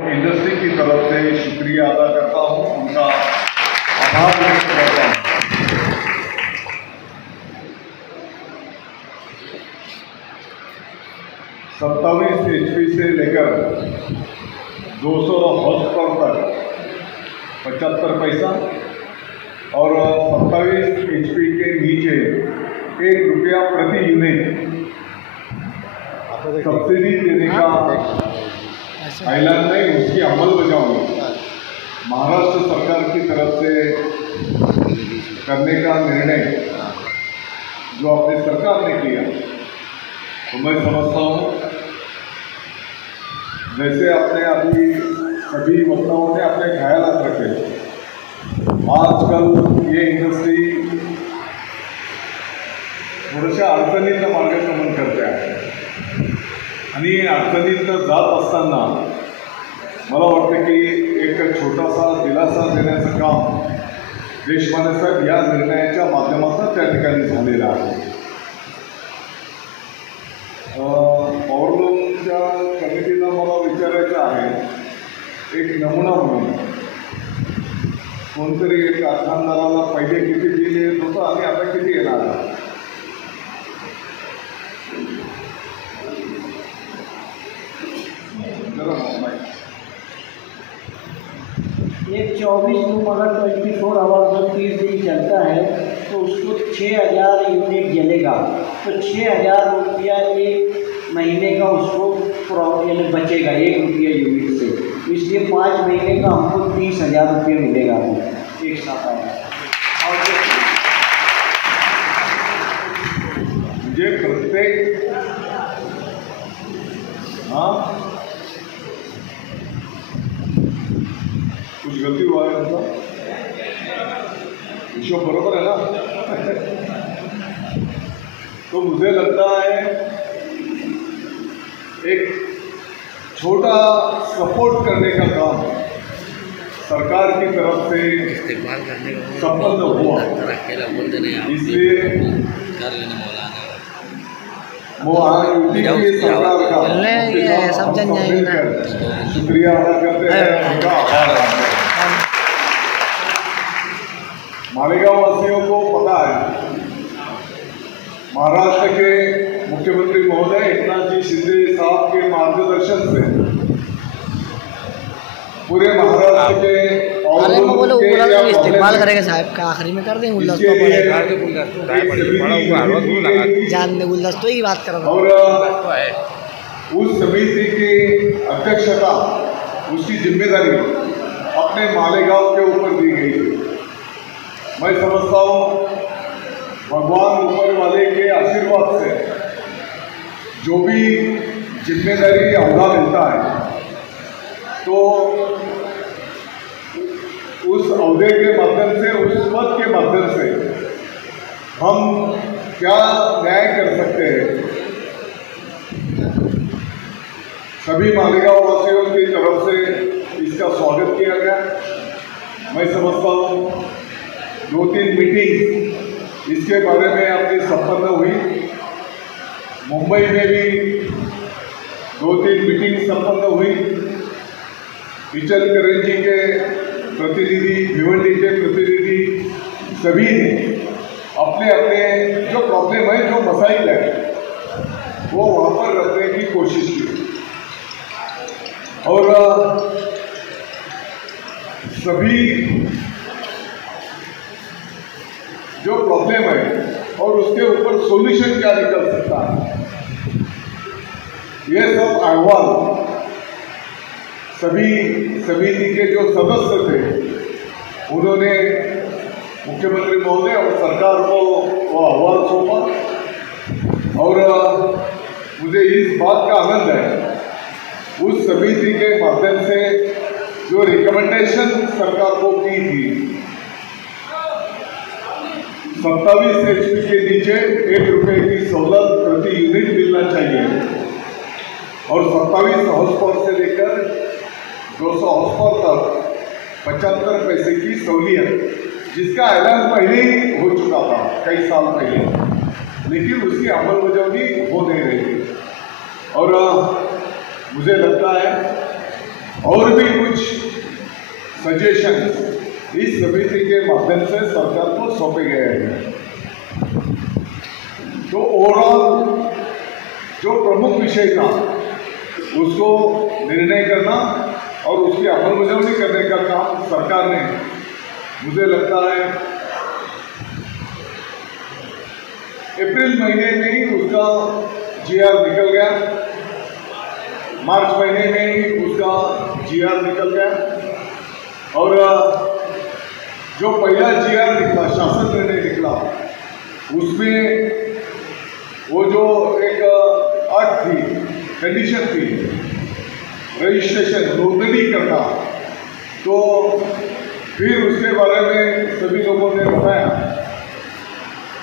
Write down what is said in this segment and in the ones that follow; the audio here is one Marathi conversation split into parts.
इंडस्ट्री की तरफ से शुक्रिया अदा करता हूं, उनका आभार व्यक्त करता हूं। 27 HP से लेकर 200 हॉर्स पावर तक 75 पैसा और 27 HP के नीचे ₹1 प्रति यूनिट सब्सिडी देने का ऐलान नहीं, उसकी अंमलबजावनी महाराष्ट्र सरकार की तरफ से करने का निर्णय जो अपनी सरकार ने किया, तो मैं समझता हूँ जैसे आपने अभी सभी वक्ताओं ने अपने ख्यालात रखे। आजकल ये इंडस्ट्री थोड्याशा अडचणींना मार्गक्रमण करते आहे आणि अडचणींना जात असताना मला वाटतं की एक छोटासा दिलासा देण्याचं काम देशपांडे साहेब या निर्णयाच्या माध्यमातून त्या ठिकाणी झालेलं आहे। पॉवरलूमच्या कमिटीला मला विचारायचं आहे, एक नमुना म्हणून कोणतरी एक कारखानदाराला पहिले किती बिल येत होतं आणि आता किती येणार आहे? एक 24 रूम अगर 24 आवर्स और 30 दिन चलता है तो उसको 6000 यूनिट जलेगा, तो 6000 रुपया एक महीने का उसको यानी बचेगा ₹1 यूनिट से। इसलिए 5 महीने का हमको 30,000 रुपये मिलेगा एक साथ आएगा। म्हणजे प्रत्येक कुछ गलती हुआ है उनका, हिशोब बराबर है ना? तो मुझे लगता है एक छोटा सपोर्ट करने का काम सरकार की तरफ से संपन्न हुआ, इसलिए वो आज यूपी की सरकार का सब जन जाएंगे। शुक्रिया अदा करते हैं, उनका आभार है। मालेगांव वासियों को पता है, महाराष्ट्र के मुख्यमंत्री महोदय एकनाथ जी शिंदे साहब के मार्गदर्शन से पूरे महाराष्ट्र के इस्तेमाल करेगा साहब का आखिरी में कर दें गुलदस्तों जान गुलदस्तों की बात कर रहा हूँ। और उस समिति की अध्यक्षता, उसकी जिम्मेदारी अपने मालेगांव के ऊपर दी गई। मैं समझता हूँ भगवान ऊपर वाले के आशीर्वाद से जो भी जिम्मेदारी अहदा मिलता है, तो उस अहदे के माध्यम से, उस पद के माध्यम से हम क्या न्याय कर सकते हैं। सभी मालेगांव वासियों की तरफ से इसका स्वागत किया गया। मैं समझता हूँ 2-3 मीटिंग इसके बारे में अपनी संपन्न हुई। मुंबई में भी 2-3 मीटिंग संपन्न हुई। इचलकरंजी के प्रतिनिधि, भिवंडी के प्रतिनिधि, सभी ने अपने अपने जो प्रॉब्लम है, जो मसाइल है, वो वहाँ पर रखने की कोशिश की और सभी जो प्रॉब्लम है और उसके ऊपर सॉल्यूशन क्या निकल सकता है, ये सब अहवाल सभी समिति के जो सदस्य थे उन्होंने मुख्यमंत्री महोदय और सरकार को वो अहवाल सौंपा और मुझे इस बात का आनंद है, उस समिति के माध्यम से जो रिकमेंडेशन सरकार को की थी, 27 HP के नीचे ₹1 की सहूलत प्रति यूनिट मिलना चाहिए और 27 हॉर्स पावर से लेकर 200 हॉर्स पावर तक 75 पैसे की सहूलियत, जिसका ऐलान पहले ही हो चुका था कई साल पहले, लेकिन उसकी अमलबजावनी हो नहीं रही थी। और मुझे लगता है और भी कुछ सजेशन इस समिति के माध्यम से सरकार को सौंपे गए हैं। तो ओवरऑल जो प्रमुख विषय था उसको निर्णय करना और उसकी अमलबजावनी करने का काम सरकार ने, मुझे लगता है अप्रैल महीने में ही उसका जीआर निकल गया, मार्च महीने में ही उसका जीआर निकल गया और जो पहला जीआर निकला, शासन निर्णय निकला, उसमें वो जो एक अट थी, कंडीशन थी, रजिस्ट्रेशन नोंदणी करना, तो फिर उसके बारे में सभी लोगों ने बताया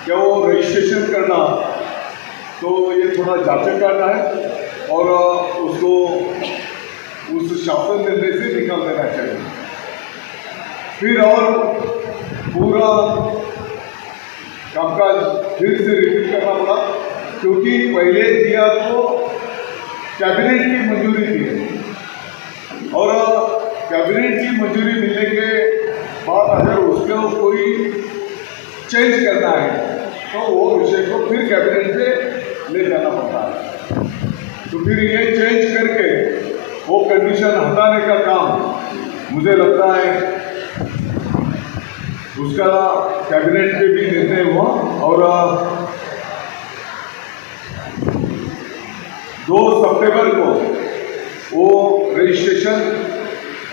कि वो रजिस्ट्रेशन करना तो ये थोड़ा जांच करना है और उसको उस शासन निर्णय से निकाल देना चाहिए। फिर और पूरा कामकाज फिर से रिपीट करना पड़ा, क्योंकि पहले दिया तो कैबिनेट की मंजूरी थी और कैबिनेट की मंजूरी मिलने के बाद अगर उसको कोई चेंज करना है तो वो विषय को फिर कैबिनेट पे ले जाना पड़ता है। तो फिर ये चेंज करके वो कंडीशन हटाने का काम मुझे लगता है उसका कैबिनेट पे भी निर्णय हुआ और 2 सितंबर को वो रजिस्ट्रेशन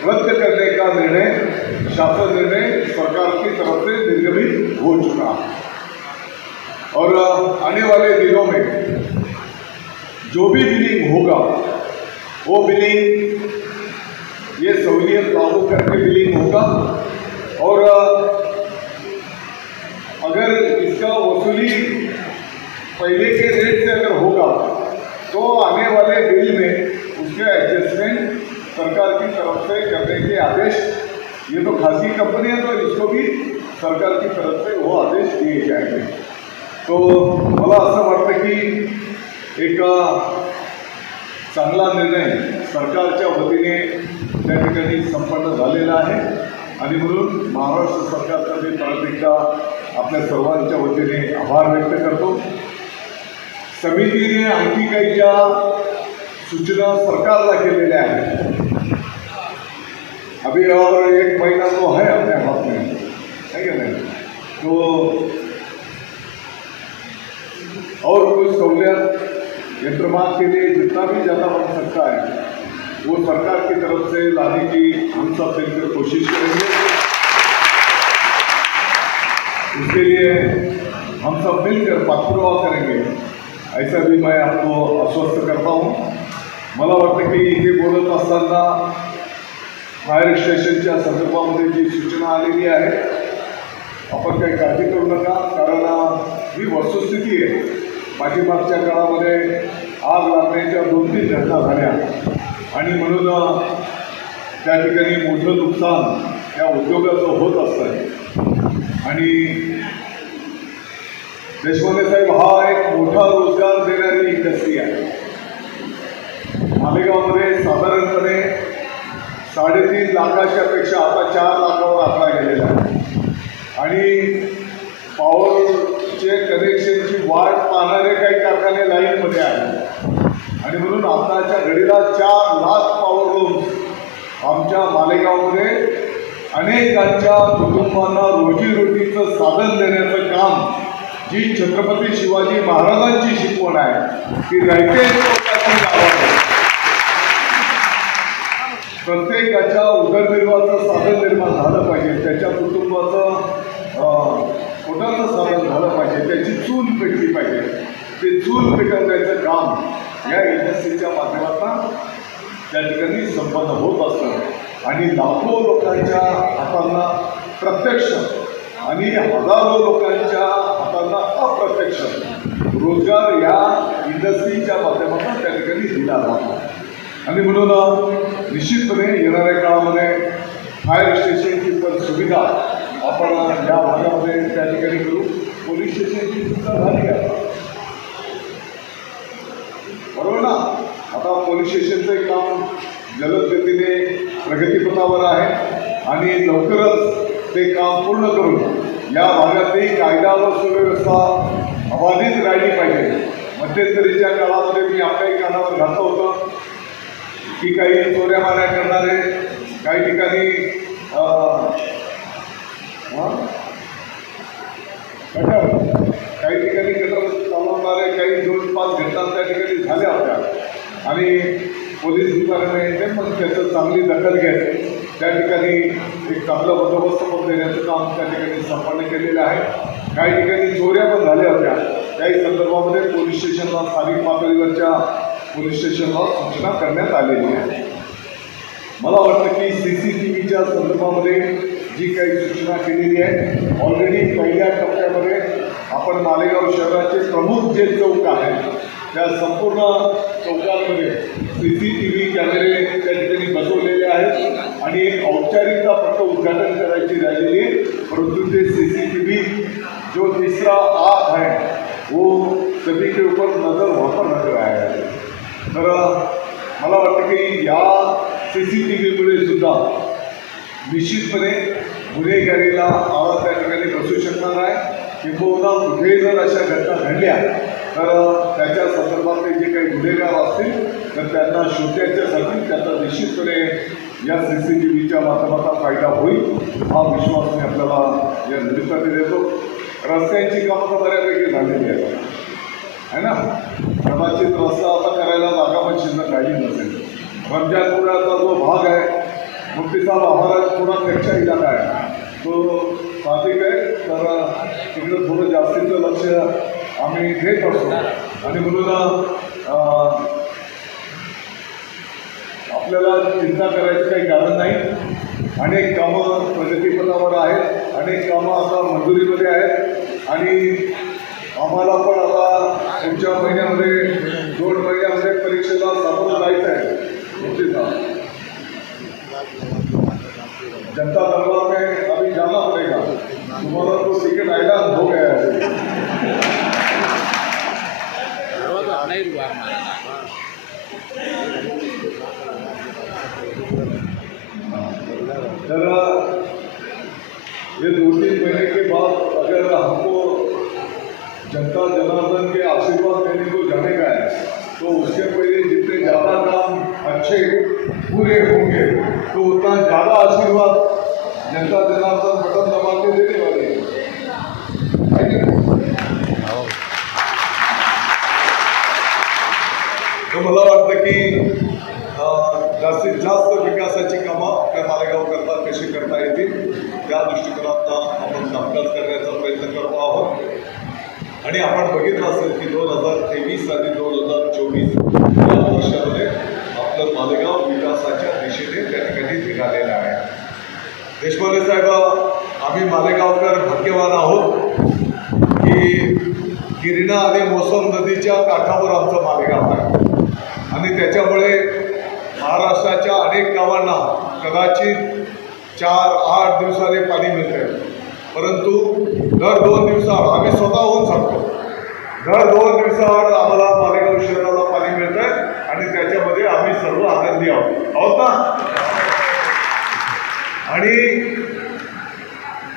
रद्द करने का निर्णय, शासन निर्णय सरकार की तरफ से निर्गमित हो चुका और आने वाले दिनों में जो भी बिलिंग होगा वो बिलिंग ये सहूलियत लागू करके बिलिंग होगा और अगर इसका वसूली पहले के रेट से अगर होगा तो आने वाले बिल में उसके एडजस्टमेंट सरकार की तरफ से करने के आदेश, ये तो खासगी कंपनी है तो इसको भी सरकार की तरफ से वो आदेश दिए जाएंगे। तो मला असं वाटतं की एक चांगला निर्णय सरकारच्या वतीने त्या ठिकाणी संपन्न झालेला आहे आणि म्हणून महाराष्ट्र सरकारचा मी परत एकदा आपल्या सर्वांच्या वतीने आभार व्यक्त करतो। समितीने आणखी काही ज्या सूचना सरकारला केलेल्या आहेत, अभी और 1 महीना तो है अपने हाथ में, है क्या नहीं, तो और कुछ सहूलियत यंत्रमाग के लिए जितना भी ज़्यादा बन सकता है वो सरकार की तरफ से लाने की हम सब मिलकर कोशिश करेंगे। इसके लिए हम सब मिलकर पाठपुरावा करेंगे, ऐसा भी मैं आपको आश्वस्त करता हूँ। मला वाटतं की इथे बोलत असताना फायर स्टेशनच्या संदर्भामध्ये जी सूचना आलेली आहे, आपण काही काळजी करू नका, कारण ही वस्तुस्थिती आहे। पाठीमागच्या काळामध्ये आग लागण्याच्या 2-3 घटना झाल्या आणि म्हणून त्या ठिकाणी मोठं नुकसान त्या उद्योगाचं होत असतं आणि देशपांडे साहेब हा एक मोठा रोजगार देणारी इंडस्ट्री आहे। मालेगावमध्ये साधारणपणे 3.5 लाखाच्या पेक्षा आता 4 लाखावर आकडा गेलेला आहे आणि पॉवरचे कनेक्शनची वाट पाहणारे काही कारखाने लाईनमध्ये आहेत आणि म्हणून आताच्या घडीला 4 लाख पॉवर लूम्स आमच्या मालेगावमध्ये अनेकांच्या कुटुंबांना रोजीरोटीचं साधन देण्याचं काम, जी छत्रपती शिवाजी महाराजांची शिकवण आहे की रायते प्रत्येकाच्या उदरनिर्वाहाचं साधन निर्माण झालं पाहिजे, त्याच्या कुटुंबाचं पोटाचं साधन झालं पाहिजे, त्याची चूल पेटली पाहिजे, ते चूल पेटवण्याचं काम या इंडस्ट्रीच्या माध्यमातून त्या ठिकाणी संपन्न होत असतं आणि लाखो लोकांच्या हातांना प्रत्यक्ष आणि हजारो लोकांच्या हातांना अप्रत्यक्ष रोजगार या इंडस्ट्रीच्या माध्यमातून त्या ठिकाणी दिला जातो आणि म्हणून निश्चितपणे येणाऱ्या काळामध्ये फायर स्टेशनची पण सुविधा आपण या भागामध्ये त्या ठिकाणी करू। पोलीस स्टेशनची सुद्धा झाली आहे, बरोबर ना? आता पोलीस स्टेशनचं काम जलद गतीने प्रगतीपथावर आहे आणि लवकरच ते काम पूर्ण करून या भागातही कायदा व सुव्यवस्था अबाधित राहिली पाहिजे. मध्यंतरीच्या काळामध्ये मी आपल्याही कानावर घातलं होतं की काही चोऱ्या माऱ्या करणारे, काही ठिकाणी काही ठिकाणी गटर चालवणारे काही 2-5 घटना त्या ठिकाणी झाल्या होत्या आणि पोलीस विभागाने मग त्याचं चांगली दखल घेत त्या ठिकाणी एक चांगलं बंदोबस्त पण देण्याचं काम त्या ठिकाणी संपन्न केलेलं आहे. काही ठिकाणी चोऱ्या पण झाल्या होत्या. काही संदर्भामध्ये पोलीस स्टेशनला, स्थानिक पातळीवरच्या पोलीस स्टेशनला सूचना करण्यात आलेली आहे. मला वाटतं की CCTVच्या संदर्भामध्ये जी काही सूचना केलेली आहे, ऑलरेडी पहिल्या टप्प्यामध्ये आपण मालेगाव शहराचे प्रमुख जे चौक आहेत त्या संपूर्ण चौकांमध्ये CCTV कॅमेरे त्या ठिकाणी बसवलेले आहेत आणि एक औपचारिकता फक्त उद्घाटन करायची राहिलेली आहे. परंतु ते CCTV जो तीसरा आंख है वो सभी के ऊपर नज़र वहाँ पर रख रहा है. तर मला वाटतं की या CCTVमुळे सुद्धा निश्चितपणे गुन्हेगारीला आळा त्या ठिकाणी बसू शकणार आहे. किंबहुना कुठेही जर अशा घटना घडल्या तर त्याच्या संदर्भातले जे काही गुन्हेगार असतील तर त्यांना शोधण्याच्यासाठी त्याचा निश्चितपणे या CCTVच्या माध्यमातून फायदा होईल हा विश्वास मी आपल्याला या निमित्ताने देतो. रस्त्यांची कामं तर बऱ्यापैकी झालेली आहे ना. कदाचित रस्ता आता करायला जागा पण शिल्लक राहिली नसेल. रमजानपुराचा जो भाग आहे, मुफ्ती साहेब आम्हाला थोडा कच्चा इलाका आहे, तो साधिक आहे, तर तिकडं थोडं जास्तीचं लक्ष आम्ही घेत असतो आणि म्हणून आपल्याला चिंता करायचं काही कारण नाही. अनेक कामं प्रगतीपथावर आहेत, अनेक कामं आता मंजुरीमध्ये आहेत आणि आम्हाला पण आता पुढच्या महिन्यामध्ये 2 महिन्यामध्ये परीक्षेला सामोरं जायचं आहे. जनता दरबार में अभी जाना पड़ेगा, तुम्हारा तो टिकट ऐलान हो गया है. तर ये 2-3 महीने के बाद अगर हमको जनता जनार्दन के आशीर्वाद देने को जाने का है तो उसके पहले जितने ज़्यादा काम अच्छे पूरे होंगे तो उतना ज़्यादा आशीर्वाद जनता जनार्दन बटन दबा के देने वाले हैं. तो मला वाटतं की जास्तीत जास्त विकासाची कामं आपल्या मालेगावकरता कशी करता येतील त्या दृष्टिकोनातून आपण कामकाज करण्याचा प्रयत्न करतो आहोत. आणि आपण बघितलं असेल की 2023 आणि 2024 या वर्षामध्ये आपलं मालेगाव विकासाच्या दिशेने त्या ठिकाणी निघालेलं आहे. देशपांडे साहेब, आम्ही मालेगावकर भाग्यवान आहोत की गिरणा आणि मोसम नदीच्या काठावर आमचं मालेगाव आहे आणि त्याच्यामुळे महाराष्ट्राच्या अनेक गावांना कदाचित 4-8 दिवसाने पाणी मिळते. परंतु दर 2 दिवसाआड आम्ही स्वतःहून सांगतो, दर 2 दिवसाआड आम्हाला मालेगाव शहराला पाणी मिळतं आहे आणि त्याच्यामध्ये आम्ही सर्व आनंदी आहोत ना. आणि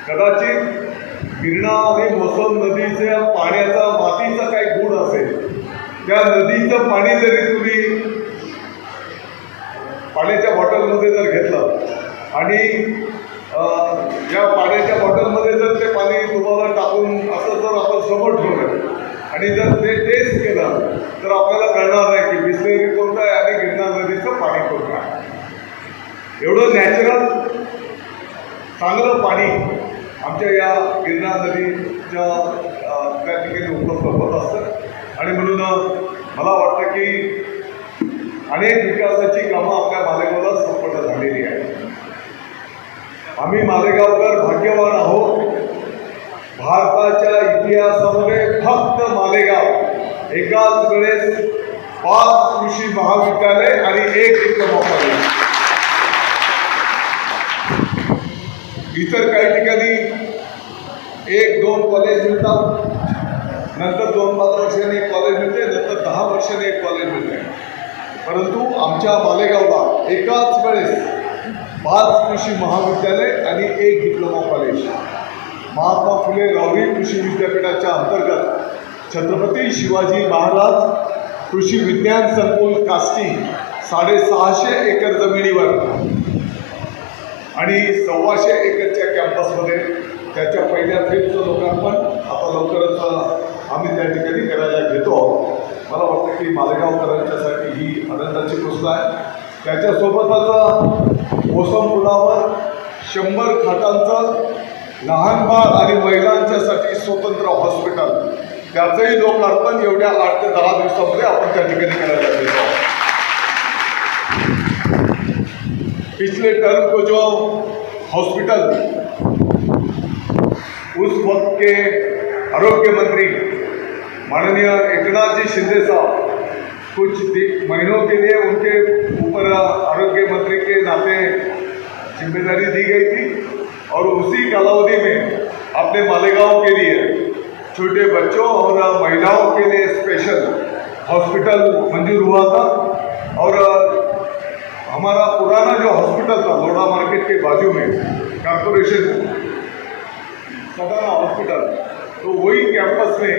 कदाचित गिरणा आणि मोसम नदीच्या पाण्याचा मातीचा काही गुण असेल, त्या नदीचं पाणी जरी तुम्ही पाण्याच्या बॉटलमध्ये जर घेतलं आणि या पाण्याच्या बॉटलमध्ये जर ते पाणी तुम्हाला टाकून असं जर आपण समोर ठेवलं आणि जर ते टेस्ट केलं तर आपल्याला कळणार नाही की बिसलेरी कोणतं आहे आणि गिरणा नदीचं पाणी कोणतं आहे. एवढं नॅचरल चांगलं पाणी आमच्या या गिरणा नदीच्या त्या ठिकाणी उपलब्ध होत असतं आणि म्हणून मला वाटतं की अनेक विकासाची कामं आपल्या मालेगावला संपन्न झालेली आहेत. आम्ही मालेगावकर भाग्यवान आहोत. भारताच्या इतिहासामध्ये फक्त मालेगाव एकाच वेळेस 5 कृषी महाविद्यालय आणि 1 डिप्लोमा कॉलेज. इतर काही ठिकाणी 1-2 कॉलेज मिळतात, नंतर 2-5 वर्षांनी 1 कॉलेज मिळते, नंतर 10 वर्षांनी 1 कॉलेज मिळते. परंतु आमच्या मालेगावला एकाच वेळेस 5 कृषी महाविद्यालय आणि 1 डिप्लोमा कॉलेज, महात्मा फुले रावरी कृषी विद्यापीठाच्या अंतर्गत छत्रपती शिवाजी महाराज कृषी विज्ञान संकुल काष्टी 650 एकर जमिनीवर आणि 125 एकरच्या कॅम्पसमध्ये त्याच्या पहिल्या फेजचं लोकार्पण आता लवकरच आम्ही त्या ठिकाणी करायला घेतो. मला वाटतं की मालेगावकरांच्यासाठी ही आनंदाची गोष्ट आहे. त्याच्यासोबतच मोसम पुलावर 100 खाटांचं लहान बाळ आणि महिलांच्यासाठी स्वतंत्र हॉस्पिटल, त्याचंही लोकार्पण एवढ्या 8 ते 10 दिवसामध्ये आपण त्या ठिकाणी करायला घेतो. पिछले टर्म को जो हॉस्पिटल उस वक्त के आरोग्य मंत्री माननीय एकनाथ जी शिंदे साहब कुछ महीनों के लिए उनके ऊपर आरोग्य मंत्री के नाते जिम्मेदारी दी गई थी और उसी कालावधि में अपने मालेगांव के लिए छोटे बच्चों और महिलाओं के लिए स्पेशल हॉस्पिटल मंजूर हुआ था. और हमारा पुराना जो हॉस्पिटल था लोड़ा मार्केट के बाजू में कॉर्पोरेशन सदाना हॉस्पिटल, तो वही कैंपस में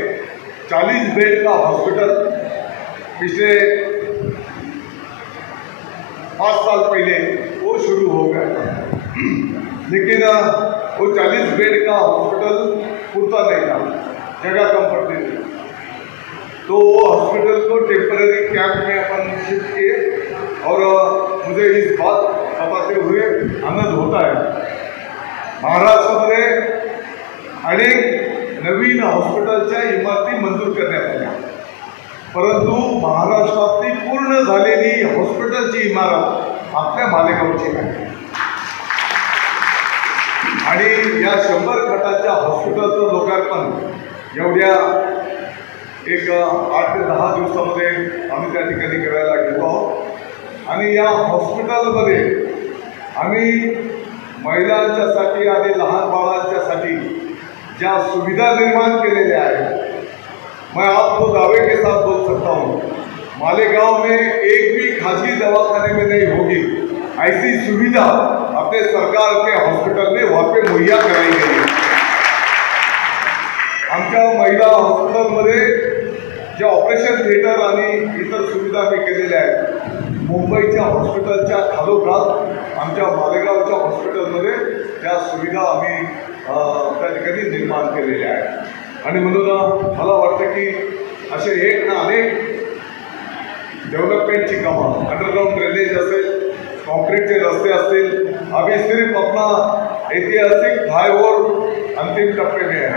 40 बेड का हॉस्पिटल पिछले 5 साल पहले वो शुरू हो गया. लेकिन वो 40 बेड का हॉस्पिटल पूरता नहीं था, जगह कम पड़ती थी. तो वो हॉस्पिटल को टेम्पररी कैंप में अपन शिफ्ट किए और मुझे इस बात बताते हुए आनंद होता है, महाराष्ट्रामध्ये अनेक नवीन हॉस्पिटलच्या इमारती मंजूर करण्यात आल्या, परंतु महाराष्ट्रातली पूर्ण झालेली हॉस्पिटलची इमारत आपल्या मालेगावची आहे. आणि या 100 खाटाच्या हॉस्पिटलचं लोकार्पण एवढ्या एक 8 ते 10 दिवसामध्ये आम्ही त्या ठिकाणी करायला घेतो आहोत. आणि या हॉस्पिटलमध्ये आम्ही महिलांच्यासाठी आणि लहान बाळांच्यासाठी ज्या सुविधा निर्माण केलेल्या आहेत, मैं आपको दावे के साथ बोल सकता हूँ, मालेगांव में एक भी खासगी दवाखाने में नहीं होगी ऐसी सुविधा अपने सरकार के हॉस्पिटल में वहाँ पे मुहैया कराई गई है. आमच्या महिला हॉस्पिटलमध्ये जे ऑपरेशन थिएटर आणि इतर सुविधा मी केलेल्या आहेत, मुंबईच्या हॉस्पिटलच्या खालोखाल आमच्या मालेगावच्या हॉस्पिटलमध्ये त्या सुविधा आम्ही त्या ठिकाणी निर्माण केलेल्या आहेत. आणि म्हणून मला वाटतं की असे एक ना अनेक डेव्हलपमेंटची कामं, अंडरग्राउंड ड्रेनेज असेल, कॉन्क्रीटचे रस्ते असतील, अभी सिर्फ अपना ऐतिहासिक फ्लाईओवर अंतिम टप्पे में है,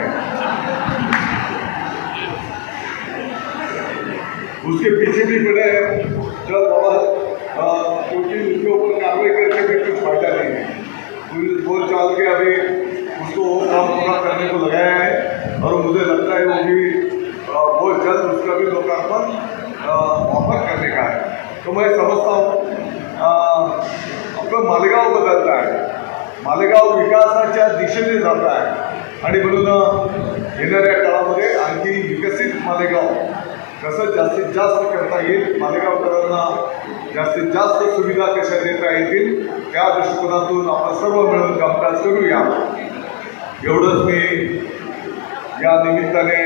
उसके पीछे भी बड़े जब क्योंकि उसके ऊपर कार्रवाई करके भी कुछ फायदा नहीं है. पुलिस बोल चाल के अभी उसको काम पूरा करने को लगाया है और मुझे लगता है वो भी बहुत जल्द उसका भी लोकार्पण ऑफर करने का है. तो मैं समझता हूँ आपलं मालेगाव बदलता आहे, मालेगाव विकासाच्या दिशेने जात आहे आणि म्हणून येणाऱ्या काळामध्ये आणखी विकसित मालेगाव कसं जास्तीत जास्त करता येईल, मालेगावकरांना जास्तीत जास्त सुविधा कशा देता येतील त्या दृष्टिकोनातून आपण सर्व मिळून कामकाज करूया. एवढंच मी या निमित्ताने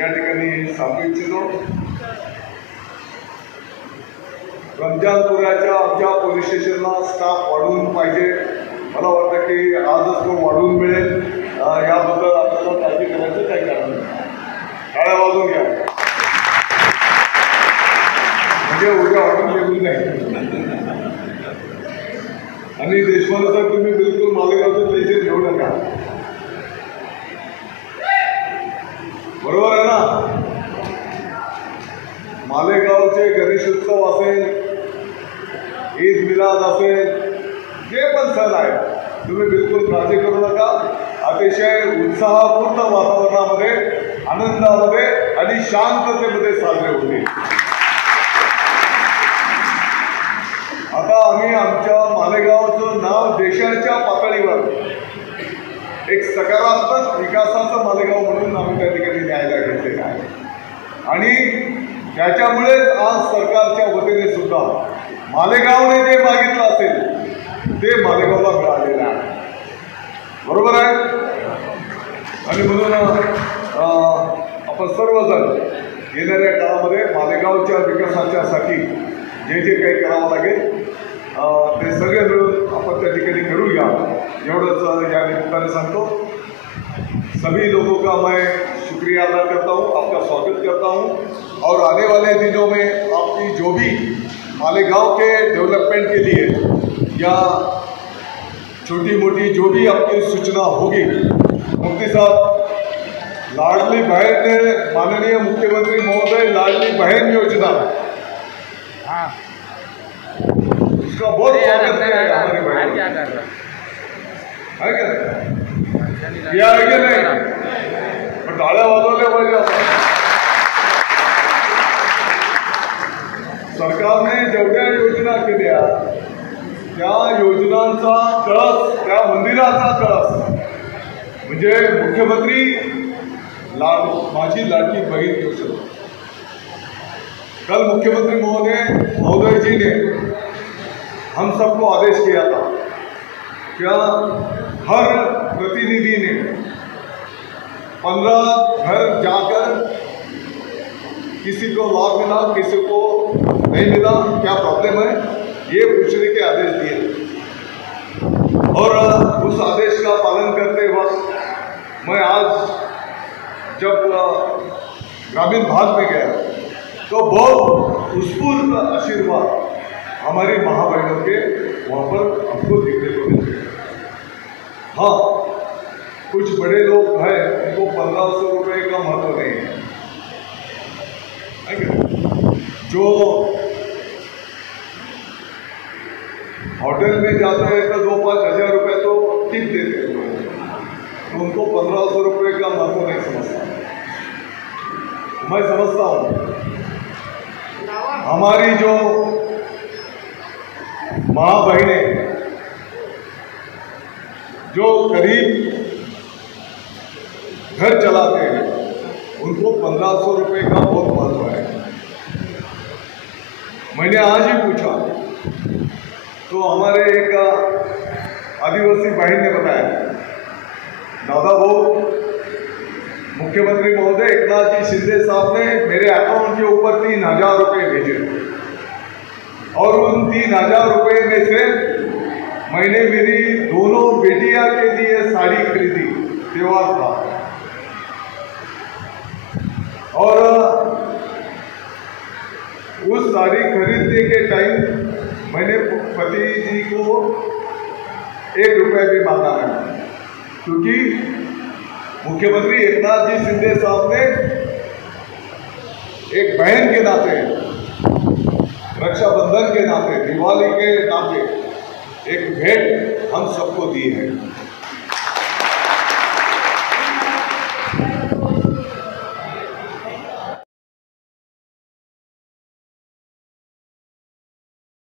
या ठिकाणी सांगू इच्छितो. रमजानपुराच्या आमच्या पोलीस स्टेशनला स्टाफ वाढवून पाहिजे. मला वाटतं की आजच तो वाढवून मिळेल, याबद्दल आपल्याला काळजी करायचं काही कारण नाही. टाळ्या वाजवून घ्या, म्हणजे उद्या वाटून निघून नाही. आणि देशपांडे साहेब, तुम्ही बिलकुल मालेगावचं टेन्शन घेऊ नका, बरोबर आहे ना. मालेगावचे गणेशोत्सव असेल, ईद मिलाद असेल, जे पण सण आहेत, तुम्ही बिलकुल काळजी करू नका. अतिशय उत्साहपूर्ण वातावरणामध्ये, आनंदामध्ये आणि शांततेमध्ये साजरे होतील. आता आम्ही आमच्या मालेगावचं नाव देशाच्या पातळीवर एक सकारात्मक विकासाचं मालेगाव म्हणून आम्ही त्या ठिकाणी न्यायला घेतलेलं आहे. आणि त्याच्यामुळेच आज सरकारच्या वतीने सुद्धा मालेगावने जे मागितलं असेल ते मालेगाव आलेला आहे. बरोबर आहे. आणि म्हणून आपण सर्वजण येणाऱ्या काळामध्ये मालेगावच्या विकासाच्यासाठी जे जे काही करावं लागेल ते सगळे मिळून आपण त्या ठिकाणी करूया, एवढंच या निमित्ताने सांगतो. सभी लोगों का मैं शुक्रिया अदा करता हूँ, आपका स्वागत करता हूँ और आने वाले दिनों में आपकी जो भी मालेगांव के डेवलपमेंट के लिए या छोटी मोटी जो भी आपकी सूचना होगी, मुफ्ती साहब लाडली बहन, माननीय मुख्यमंत्री महोदय लाडली बहन योजना, हाँ उसका बहुत स्वागत है हमारी बहन, क्या कर रहा है क्या किया है कि नहीं? पण टाळ्या वाजवल्या पाहिजे आपण. सरकारने जेवढ्या योजना केल्या त्या योजनांचा कळस, त्या मंदिराचा कळस म्हणजे मुख्यमंत्री माझी लाडकी बहन योजना. कल मुख्यमंत्री महोदय जी ने हम सबको आदेश किया था क्या हर प्रतिनिधि ने 15 घर जाकर किसी को लाभ मिला, किसी को नहीं मिला, क्या प्रॉब्लम है, ये पूछने के आदेश दिए. और उस आदेश का पालन करते वक्त मैं आज जब ग्रामीण भाग में गया तो बहुत उत्स्फूर्त आशीर्वाद हमारी माँ बहनों के वहाँ पर हमको देखने को मिलते हैं. हाँ, कुछ बड़े लोग हैं उनको 1500 रुपये का महत्व नहीं है. जो होटल में जाते हैं तो 2-5 हज़ार रुपये तो टिप देते हैं, तो उनको 1500 रुपये का महत्व नहीं समझता. मैं समझता हूँ हमारी जो माँ बहनें जो करीब घर चलाते हैं उनको 1500 रुपये का बहुत महत्व है. मैंने आज ही पूछा तो हमारे एक आदिवासी बहन ने बताया, दादा वो मुख्यमंत्री महोदय एकनाथ जी शिंदे साहब ने मेरे अकाउंट के ऊपर 3000 रुपये भेजे और उन 3000 रुपये में से मैंने मेरी दोनों बेटियां के लिए साड़ी खरीदी, त्योहार था. और उस साड़ी खरीदने के टाइम मैंने पति जी को 1 रुपया भी मांगा नहीं, क्योंकि मुख्यमंत्री एकनाथ जी शिंदे साहब ने एक बहन के नाते, रक्षाबंधन के नाते, दिवाली के नाते एक भेंट हम सबको दी है.